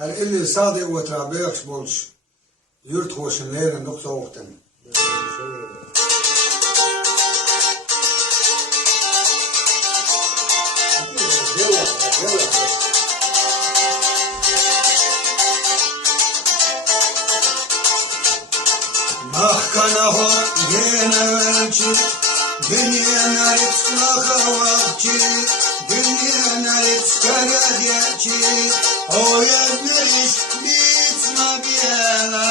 اللي صادق وترابيخش بولش يرتخوش الليلة نقطة وقتنا Mahkana gene ölçü, dünyana ritmaka vakçı, dünyana ritkara gerçi, o yazmış bitma biyela.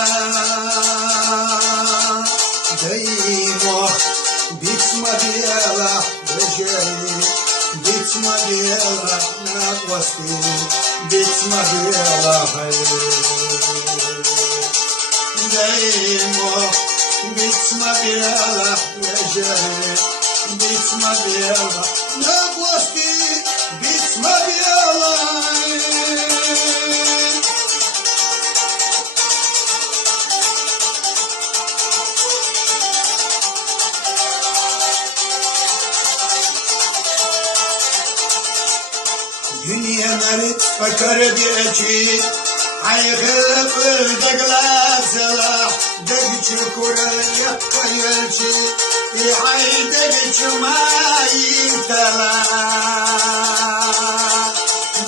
Deyim oh, bitma biyela, beceri, bitma biyela, nakvasti, bitma biyela, hayır. Deyim oh, bitma biyela, beceri, bitma biyela, nakvasti, bitma biyela. Dünya merit fakir diyeci, ayıkıp deglasela, degçukura yakayelci, ay degçumayitela.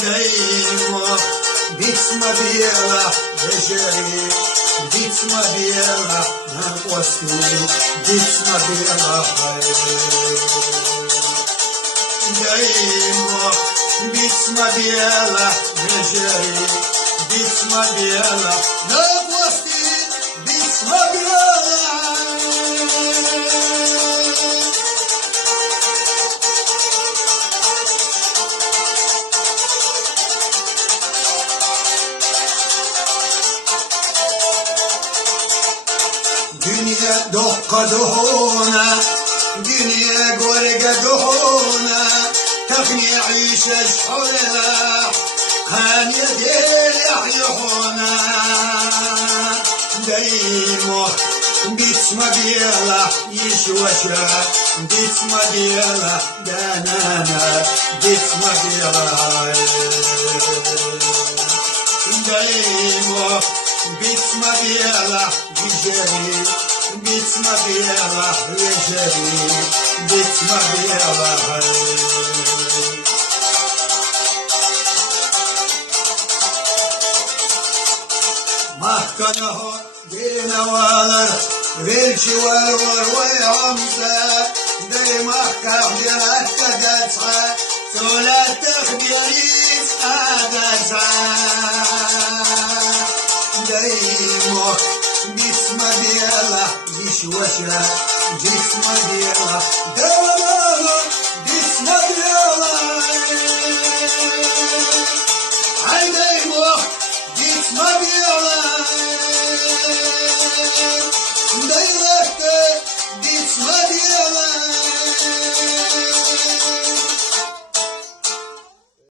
Deymo bitma biyela, beceri, bitma biyela, nakvasti, bitma biyela, deymo bitma biyela, beceri, bitma biyela, nakvasti, bitma biyela. Dünya dokka dohona, dünya gorga dohona, تخني عيش الحلا كان يدير يحيحونا. دايمو بيتما بيلا يشوشا، بيتما بيلا دانانا، بيتما بيلا. دايمو بيتما بيلا يجري، بيتما بيلا يجري، بيتما بيلا. Mahkana dine varlar, velçi var ve hamza, dey mahkam dirakta gatsa, sola takbiriz adasa. Dey moh bitma biyala, dişvaşa, bitma biyala, devamlı bitma biyala. Haydi moh bitma biyala. Daylakta bitma biyala.